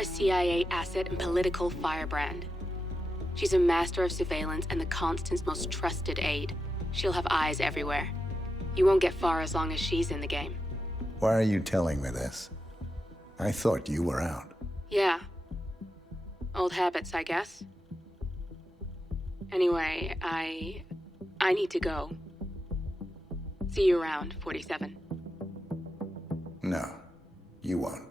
former CIA asset and political firebrand. She's a master of surveillance and the Constant's most trusted aide. She'll have eyes everywhere. You won't get far as long as she's in the game. Why are you telling me this? I thought you were out. Yeah. Old habits, I guess. Anyway, I need to go. See you around, 47. No, you won't.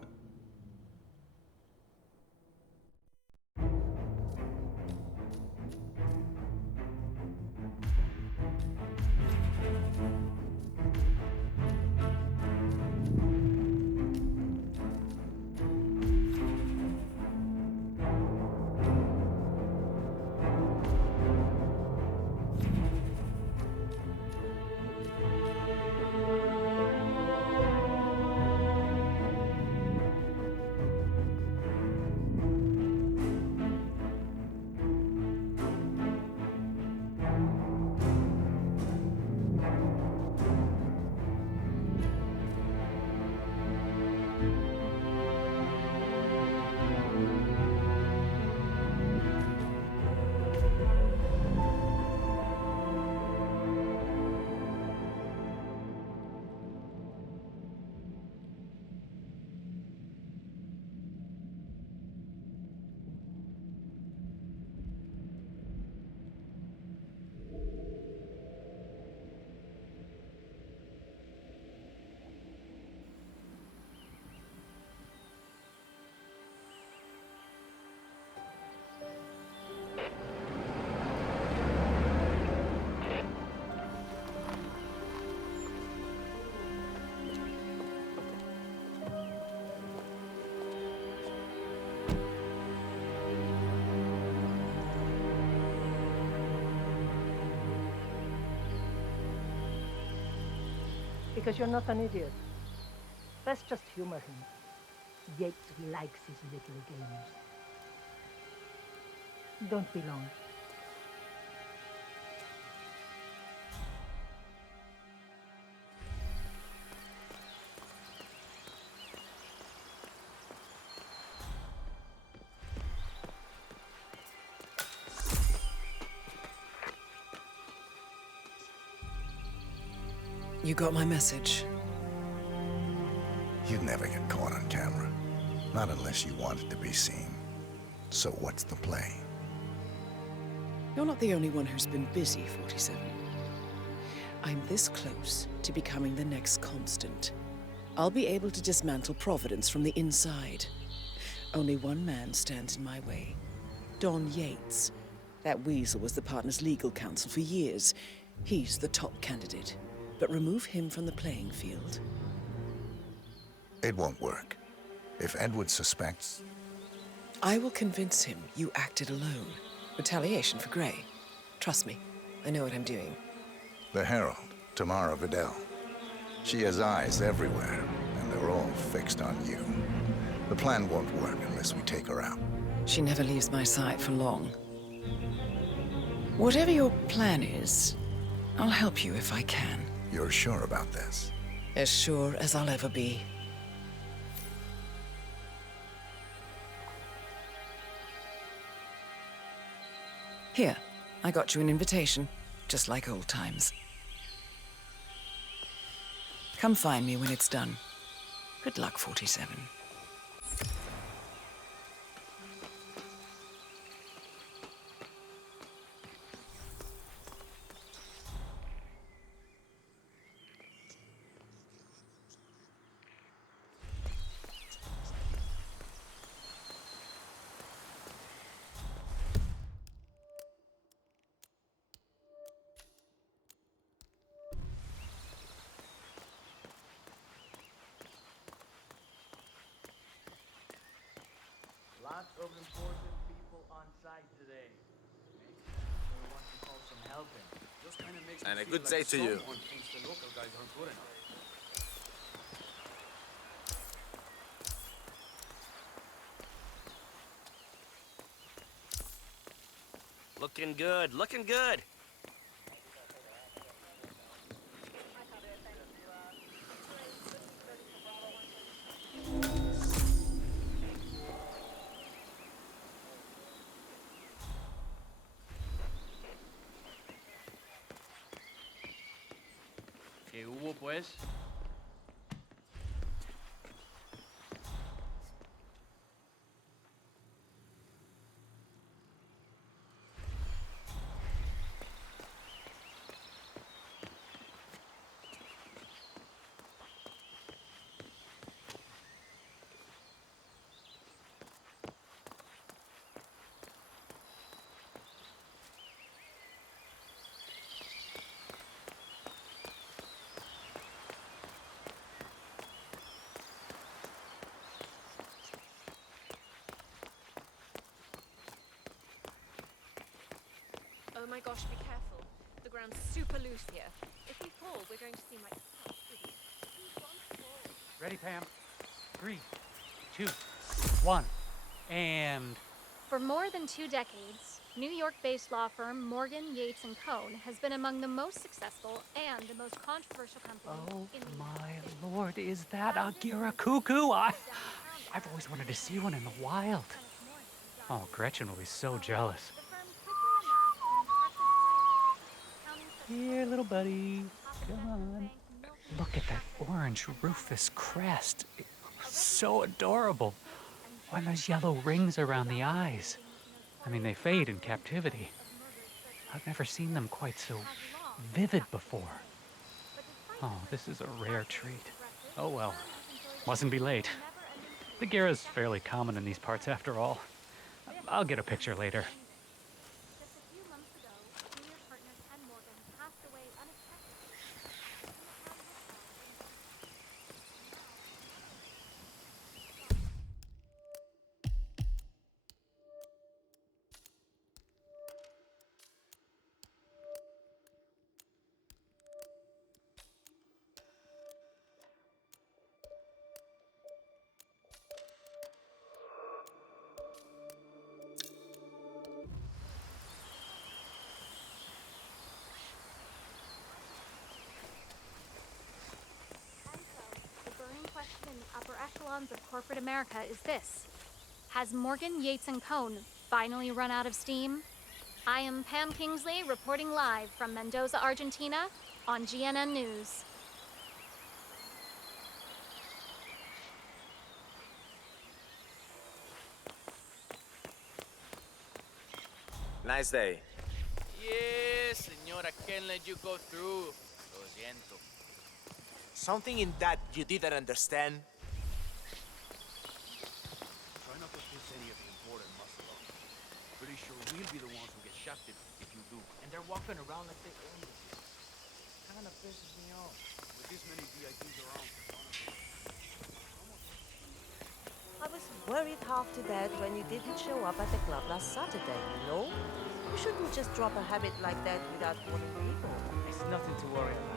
Because you're not an idiot. Let's just humor him. Yates likes his little games. Don't be long. You got my message. You'd never get caught on camera. Not unless you wanted to be seen. So what's the play? You're not the only one who's been busy, 47. I'm this close to becoming the next Constant. I'll be able to dismantle Providence from the inside. Only one man stands in my way. Don Yates. That weasel was the partner's legal counsel for years. He's the top candidate. But remove him from the playing field. It won't work. If Edward suspects... I will convince him you acted alone. Retaliation for Grey. Trust me, I know what I'm doing. The Herald, Tamara Vidal. She has eyes everywhere, and they're all fixed on you. The plan won't work unless we take her out. She never leaves my side for long. Whatever your plan is, I'll help you if I can. You're sure about this? As sure as I'll ever be. Here, I got you an invitation, just like old times. Come find me when it's done. Good luck, 47. Lots of important people on site today. We want to call some helping. Just kind of makes And me a feel good like day to you. someone thinks the local guys aren't good enough. Looking good, looking good. pues. Oh my gosh, be careful. The ground's super loose here. If we fall, we're going to seem like such idiots. Please don't fall. Ready, Pam? 3, 2, 1, and... For more than 2 decades, New York-based law firm Morgan, Yates & Cohn has been among the most successful and the most controversial companies Oh in the my United States. lord, is that a Gira cuckoo? I've always wanted to see one in the wild. Oh, Gretchen will be so jealous. The firm quickly amassed an impressive client base, counting such Here, little buddy. top Come investment on. bank Milton Look at that Asset orange rufous crest. So adorable. Why those yellow rings around the eyes? I mean, they fade in captivity. I've never seen them quite so vivid before. Oh, this is a rare treat. Oh well, mustn't be late. The Gira's fairly common in these parts after all. I'll get a picture later. Just a few months ago, senior partner Ken Morgan passed away unexpectedly. The burning question in the upper echelons of corporate America is this. Has Morgan, Yates & Cohn finally run out of steam? I am Pam Kingsley, reporting live from Mendoza, Argentina, on GNN News. Nice day. Yes, señora, can't let you go through. Lo siento. Something in that you didn't understand? Try not to piss any of the important muscle off. Pretty sure we'll be the ones who get shafted if you do. And they're walking around like they own this. Kind of pisses me off. With this many VIPs around. I was worried half to death when you didn't show up at the club last Saturday, you know? You shouldn't just drop a habit like that without warning people. It's nothing to worry about.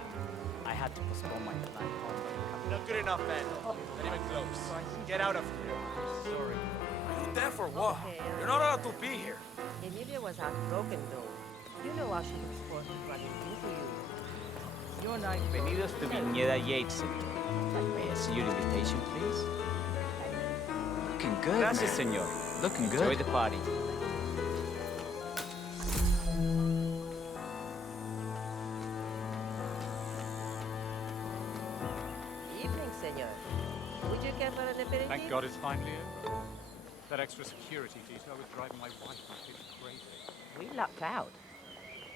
I had to postpone my flight home. Not good enough, man. Not even close. Get out of here. Sorry. Are you there for what? Okay, You're not allowed to be here. Emilia was heartbroken, though. You know how she looks forward to running into you. You're not Bienvenidos to Viñeda Yates Center. May I see your invitation, please? Looking good, Gracias, man. señor. Looking good. Enjoy the party. Evening, senor. Would you care for an aperitif? Thank God it's finally over. That extra security detail was driving my wife completely crazy. We lucked out.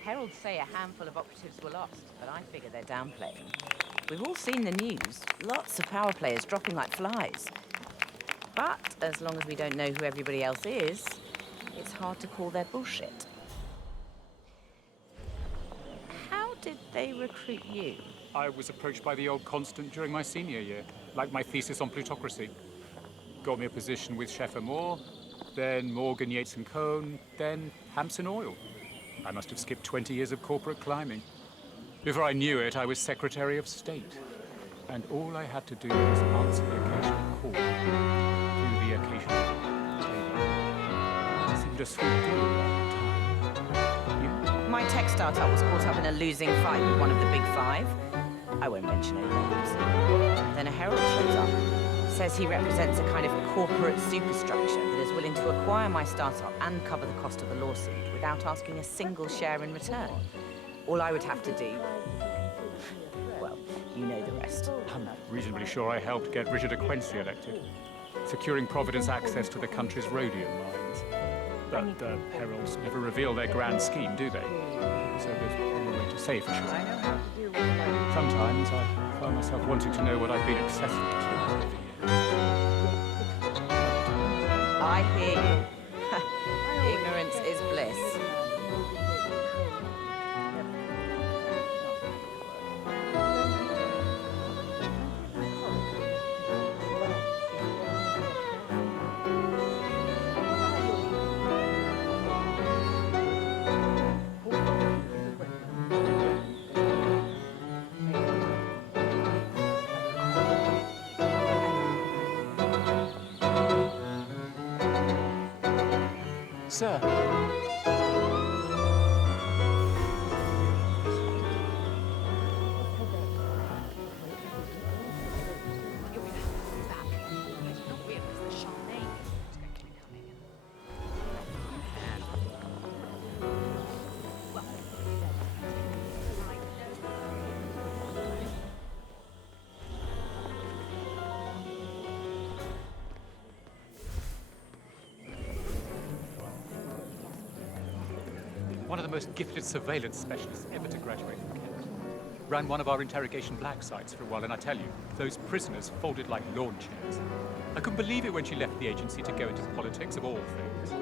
Heralds say a handful of operatives were lost, but I figure they're downplaying. We've all seen the news. Lots of power players dropping like flies. But as long as we don't know who everybody else is, it's hard to call their bullshit. How did they recruit you? I was approached by the old constant during my senior year, like my thesis on plutocracy. Got me a position with Sheffer Moore, then Morgan, Yates & Cohn, then Hampson Oil. I must have skipped 20 years of corporate climbing. Before I knew it, I was Secretary of State. And all I had to do was answer the occasional call, do the occasional table. It seemed a sweet deal at the time. You? My tech startup was caught up in a losing fight with one of the big five. I won't mention any names. Then a herald shows up. Says he represents a kind of corporate superstructure that is willing to acquire my startup and cover the cost of the lawsuit without asking a single share in return. All I would have to do, well, You know the rest. I'm reasonably sure I helped get Richard Quincy elected, securing Providence access to the country's rhodium mines. But the heralds never reveal their grand scheme, do they? So there's no way to say for sure. Sometimes I find myself wanting to know what I've been accessory to over the years. I hear you. Ignorance is bliss. Sir. One of the most gifted surveillance specialists ever to graduate from Kent. Ran one of our interrogation black sites for a while, and I tell you, those prisoners folded like lawn chairs. I couldn't believe it when she left the agency to go into politics, of all things.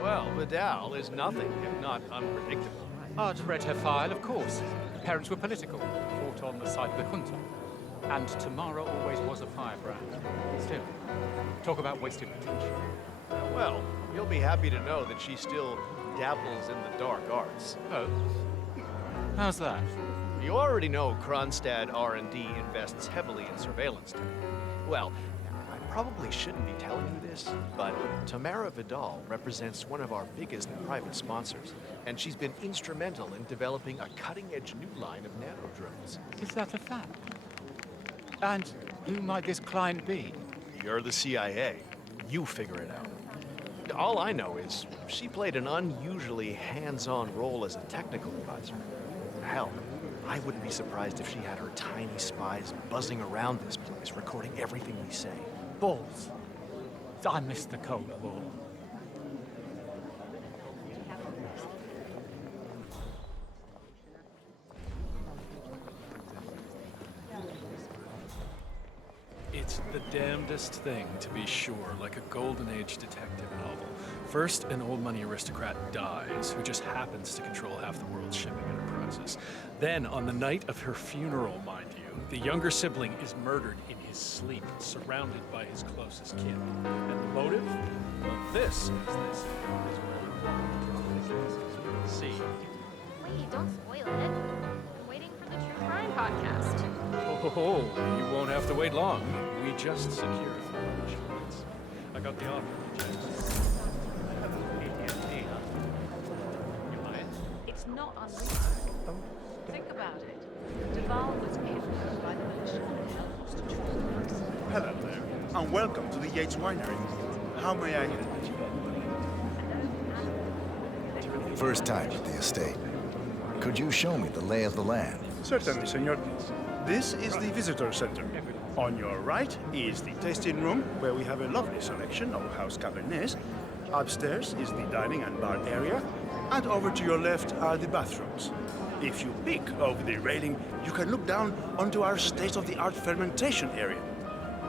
Well, Vidal is nothing if not unpredictable. I'd read her file, of course. Her parents were political, fought on the side of the junta. And Tamara always was a firebrand. Still, talk about wasted potential. Well, you'll be happy to know that she still dabbles in the dark arts. Oh? How's that? You already know Kronstadt R&D invests heavily in surveillance tech. Well, I probably shouldn't be telling you this, but Tamara Vidal represents one of our biggest private sponsors, and she's been instrumental in developing a cutting-edge new line of nanodrones. Is that a fact? And who might this client be? You're the CIA. You figure it out. All I know is she played an unusually hands-on role as a technical advisor. Hell, I wouldn't be surprised if she had her tiny spies buzzing around this place, recording everything we say. Balls. I missed the Cold War. It's the damnedest thing, to be sure, like a Golden Age detective novel. First, an old money aristocrat dies, who just happens to control half the world's shipping enterprises. Then, on the night of her funeral, mind you, the younger sibling is murdered in his sleep, surrounded by his closest kin. And the motive? Well, this, as they say, is where see. Wait, don't spoil it. I'm waiting for the True Crime podcast. Oh, you won't have to wait long. We just secured insurance. I got the offer. It's not unreasonable. Think about it. Duval was kidnapped by the militia and held hostage for months. Hello there, and welcome to the Yates Winery. How may I help you? First time at the estate. Could you show me the lay of the land? Certainly, senor. This is the visitor center. On your right is the tasting room, where we have a lovely selection of house cabernets. Upstairs is the dining and bar area, and over to your left are the bathrooms. If you peek over the railing, you can look down onto our state-of-the-art fermentation area.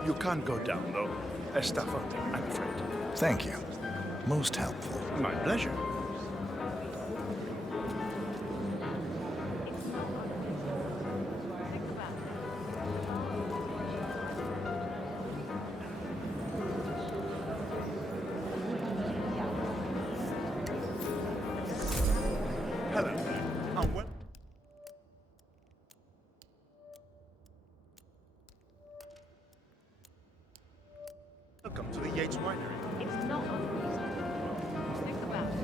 You can't go down, though. A staff update, I'm afraid. Thank you. Most helpful. My pleasure. Hello, and welcome to the Yates Winery. It's not unreasonable. Think about it.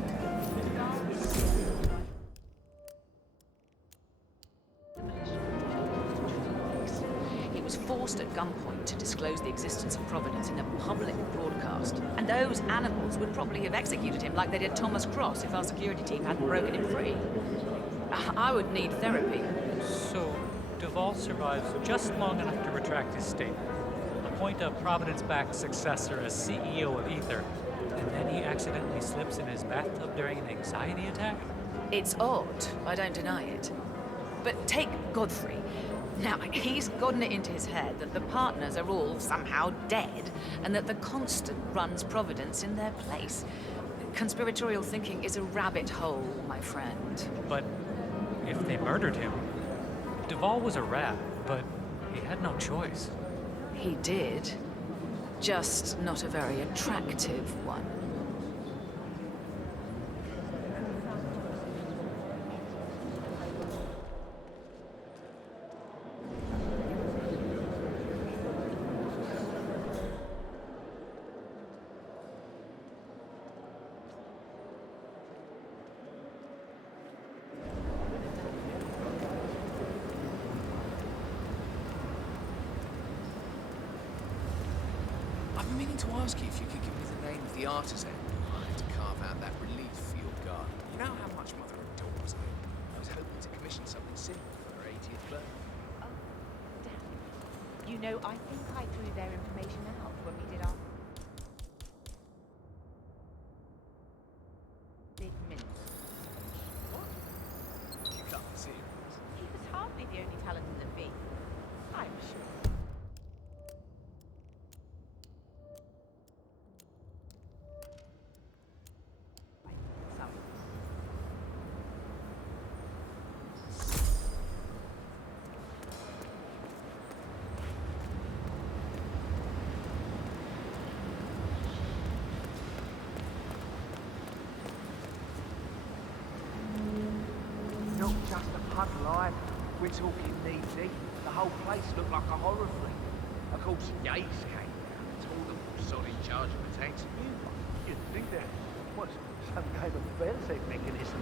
He was forced at gunpoint to disclose the existence of Providence in a public broadcast. And those animals would probably have executed him like they did Thomas Cross if our security team hadn't broken him free. I would need therapy. So, Duval survives just long enough to retract his statement, appoint a Providence-backed successor as CEO of Ether, and then he accidentally slips in his bathtub during an anxiety attack? It's odd, I don't deny it. But take Godfrey. Now, he's gotten it into his head that the partners are all somehow dead, and that the Constant runs Providence in their place. Conspiratorial thinking is a rabbit hole, my friend. But if they murdered him, Duval was a rat, but he had no choice. He did. Just not a very attractive one. I've been meaning to ask you if you could give me the name of the artisan who hired to carve out that relief for your garden. You know how much Mother adores me. I was hoping to commission something simple for her 80th birthday. Oh, damn. You know, I think I threw their information out when we did our big minute. What? You can't be serious. He was hardly the only talent in the beat, I'm sure. Not just a puddle either. We're talking knee deep. The whole place looked like a horror flick. Of course, Yates came down and told them all solid charge of attacks and new one. You'd think there was some kind of fail-safe mechanism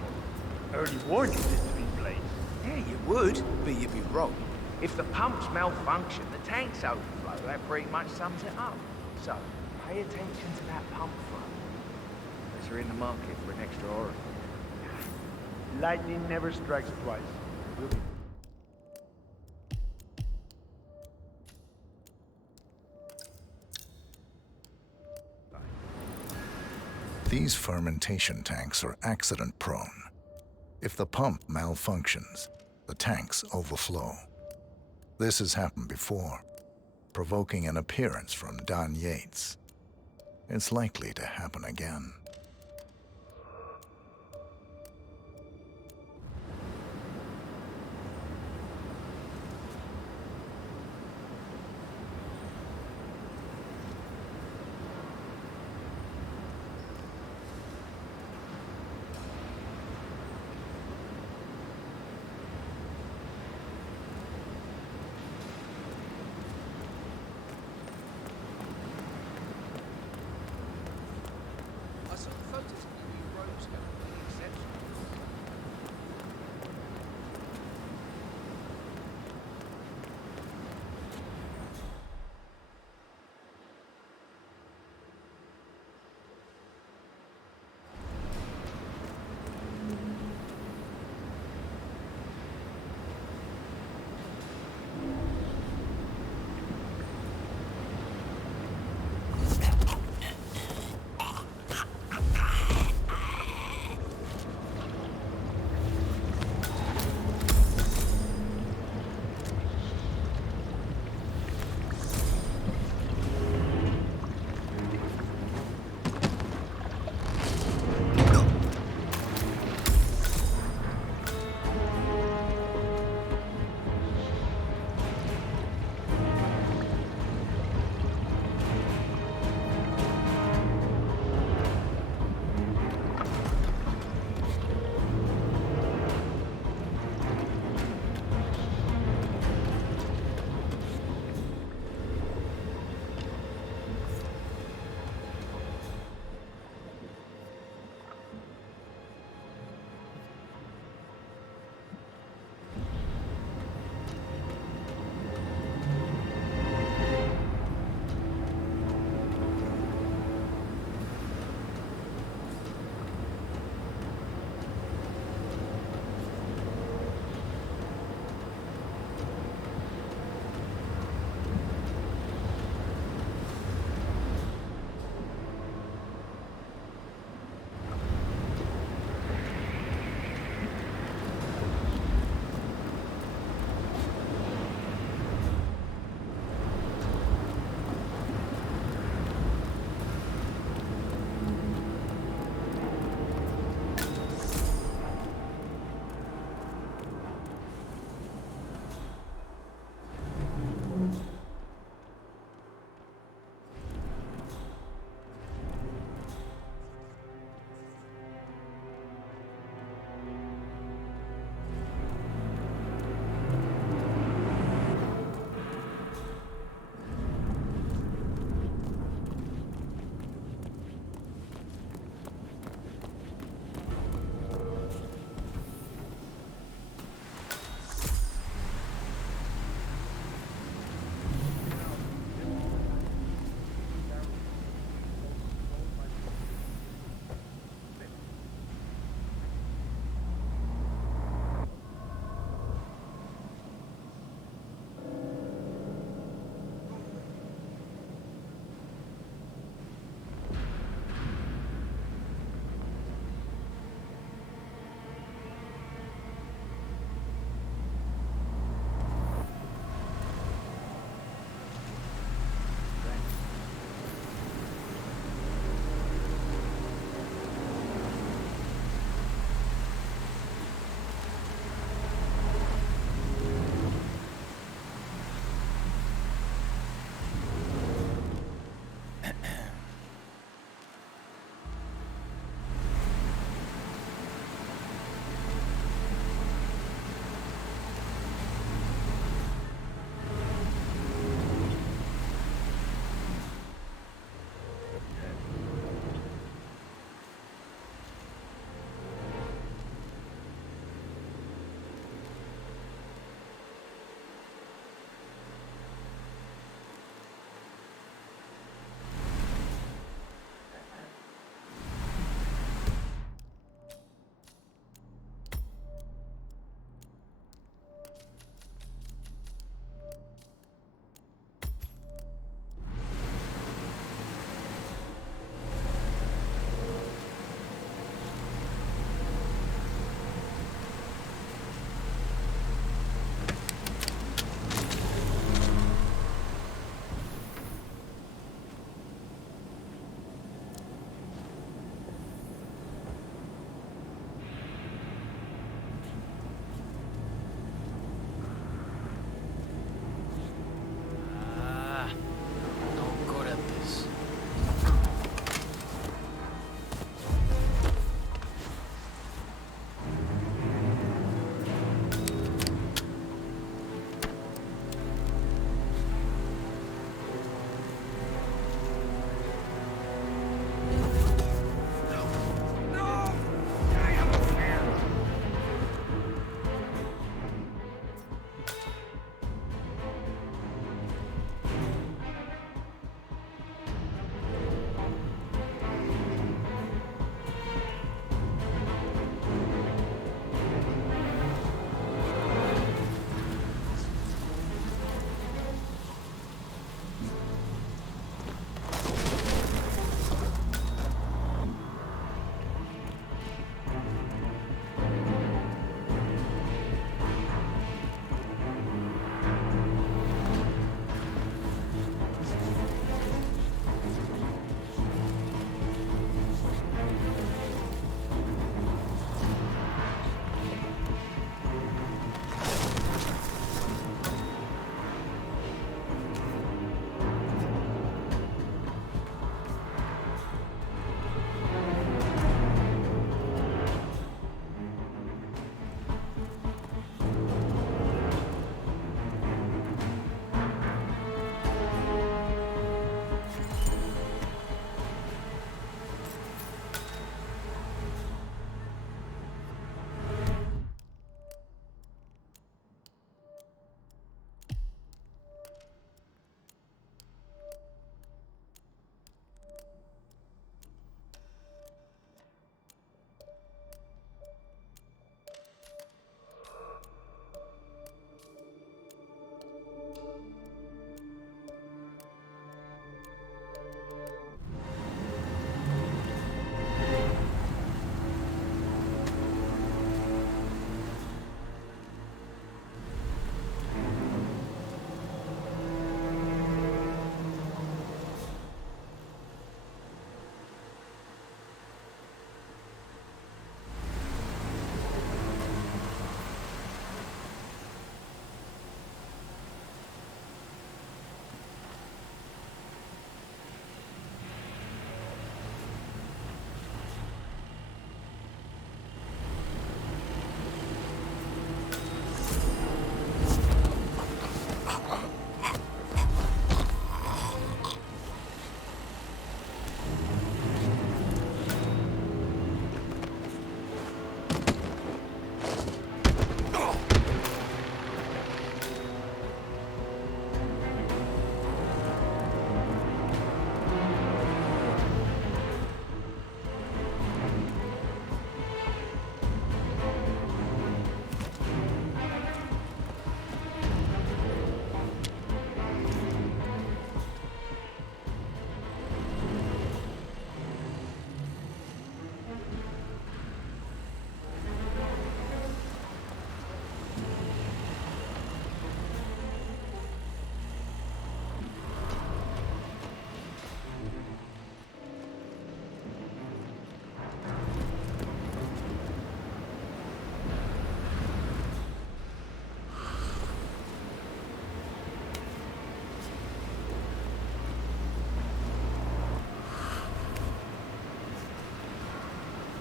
or early warning system in place. Yeah, you would, but you'd be wrong. If the pumps malfunction, the tanks overflow, that pretty much sums it up. So, pay attention to that pump flow. Unless you're in the market for an extra orifice. Lightning never strikes twice. We'll be These fermentation tanks are accident-prone. If the pump malfunctions, the tanks overflow. This has happened before, provoking an appearance from Don Yates. It's likely to happen again. I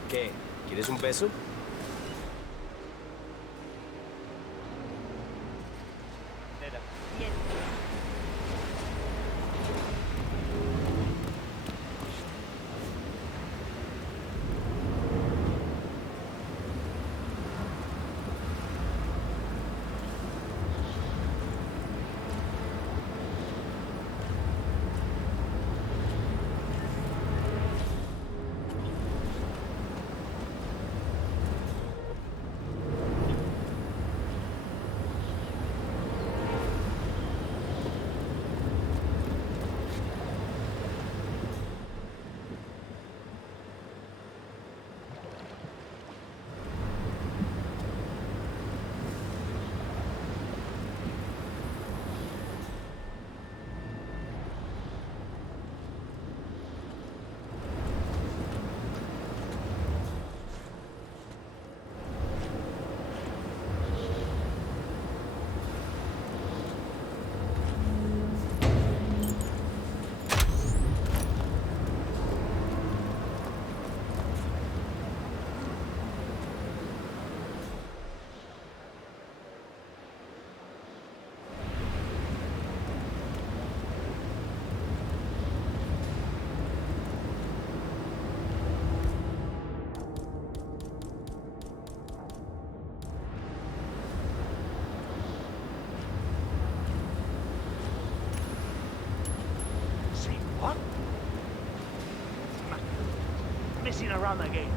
¿Qué? ¿Quieres un beso? Messing around again.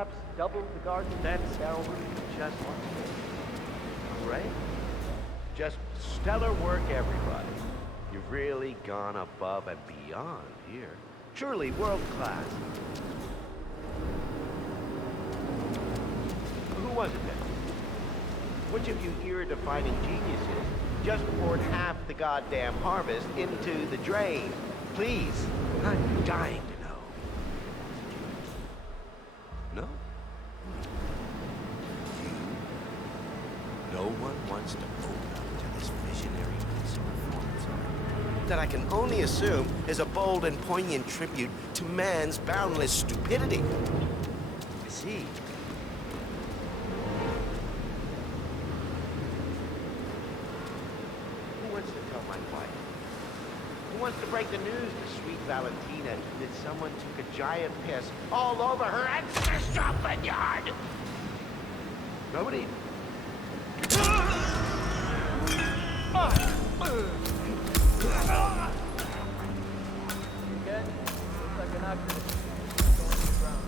Perhaps double the garden ceremony just once. Great. Just stellar work, everybody. You've really gone above and beyond here. Truly world class. Who was it then? Which of you ear-defining geniuses just poured half the goddamn harvest into the drain? Please, I'm dying to know. No? No one wants to own up to this visionary piece of performance art that I can only assume is a bold and poignant tribute to man's boundless stupidity. I see. Who wants to tell my wife? Who wants to break the news to sweet Valentina that someone took a giant piss all over her ancestral vineyard? Nobody? Again, looks like an accident. Going to the ground.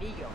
Colmillo.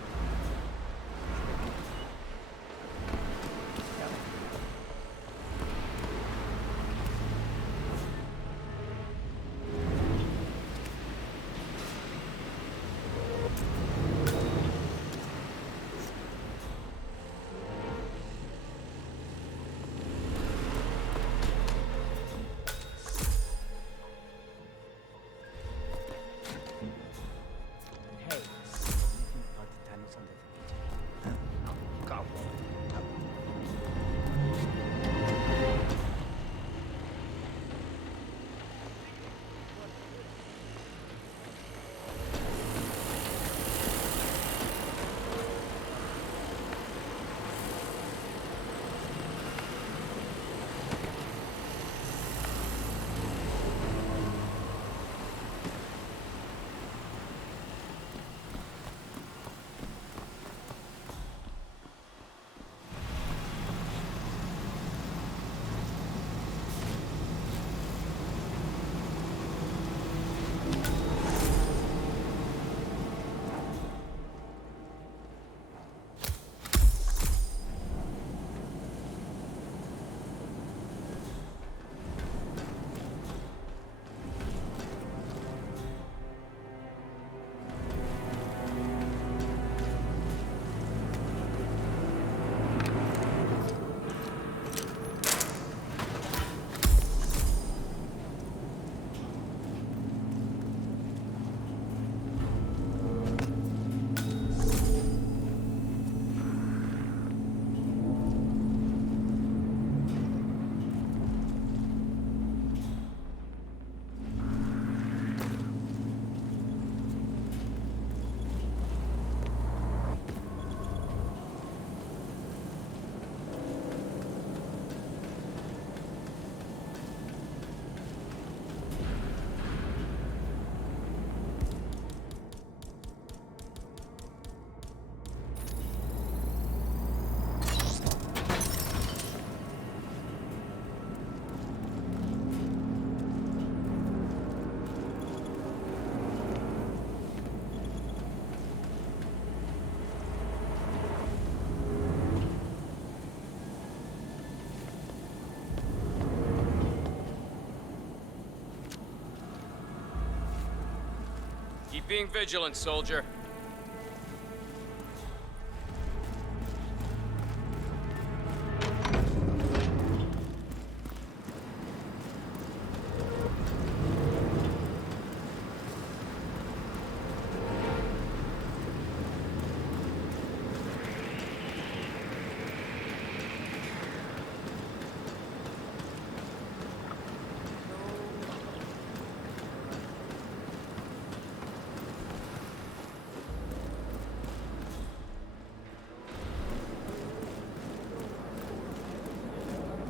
Keep being vigilant, soldier.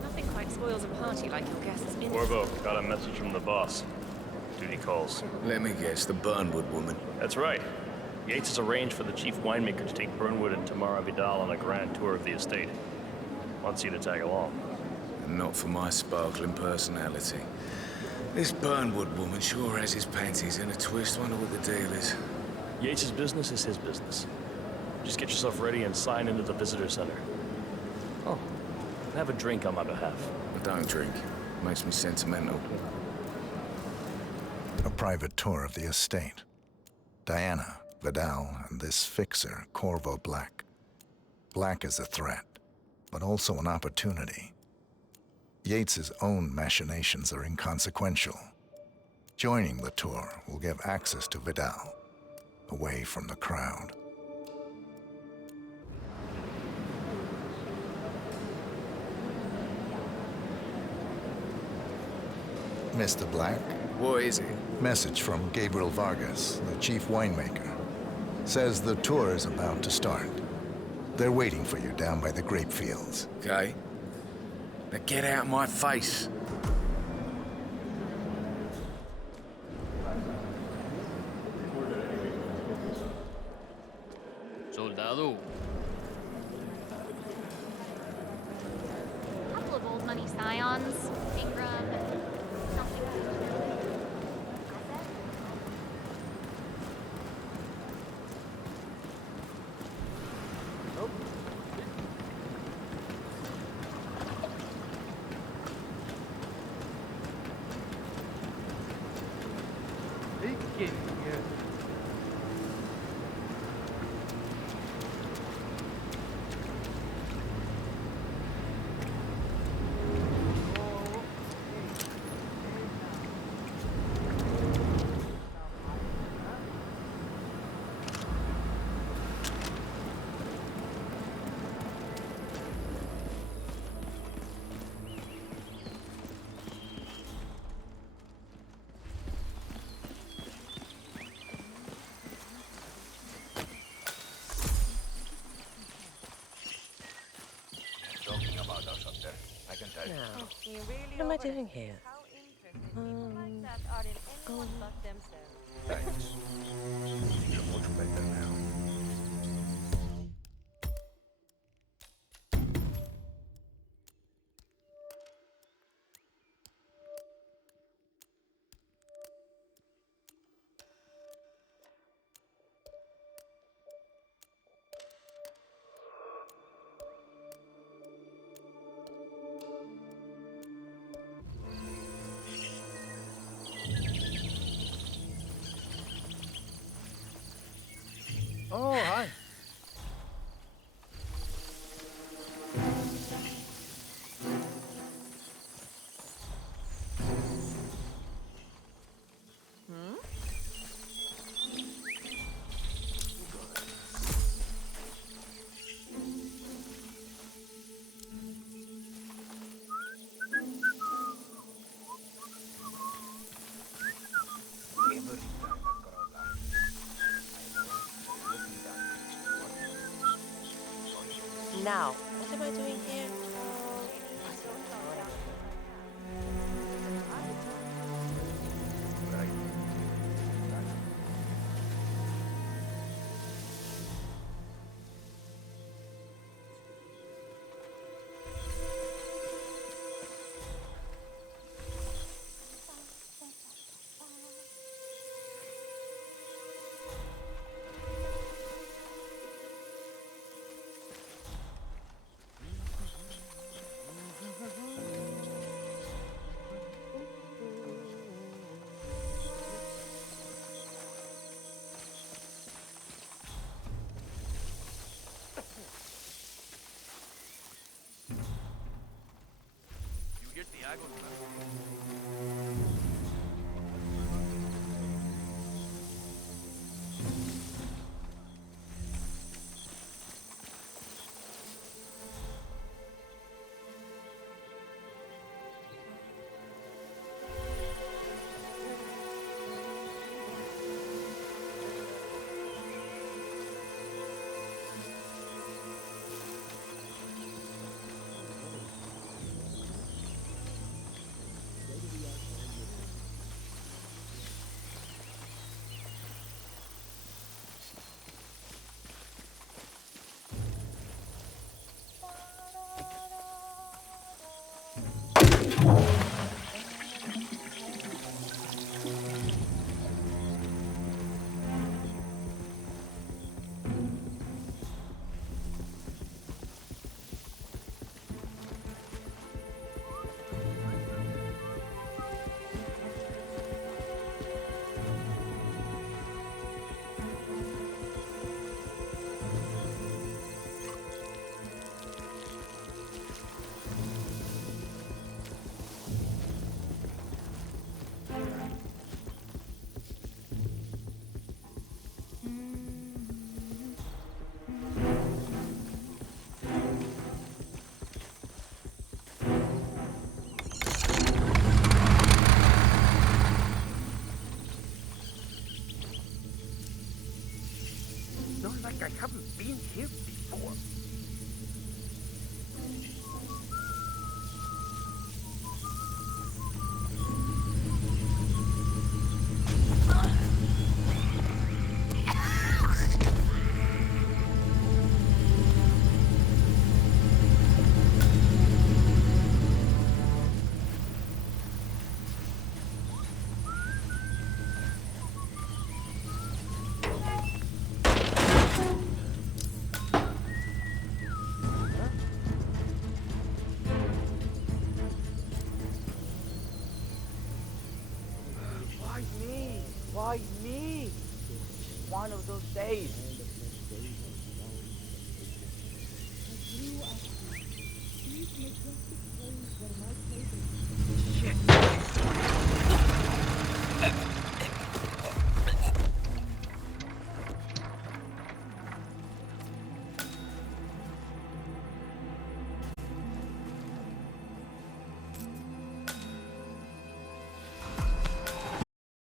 Nothing quite spoils a party like your guests' in. Corvo, got a message from the boss. Duty calls. Let me guess, the Burnwood woman. That's right. Yates has arranged for the chief winemaker to take Burnwood and Tamara Vidal on a grand tour of the estate. Wants you to tag along. And not for my sparkling personality. This Burnwood woman sure has his panties in a twist. Wonder what the deal is. Yates' business is his business. Just get yourself ready and sign into the visitor center. Oh, and have a drink on my behalf. I don't drink. Makes me sentimental. A private tour of the estate. Diana, Vidal, and this fixer, Corvo Black. Black is a threat, but also an opportunity. Yates's own machinations are inconsequential. Joining the tour will give access to Vidal, away from the crowd. Mr. Black? What is it? Message from Gabriel Vargas, the chief winemaker. Says the tour is about to start. They're waiting for you down by the grape fields. Okay. Now get out of my face. Soldado. A couple of old money scions, Ingram, and something. Now, what am I doing here? Thanks. You're much better now. Oh, hi. Now, what am I doing here? Not like I haven't been here before. Why me? Why me? One of those days. These majestic plains were my favorite.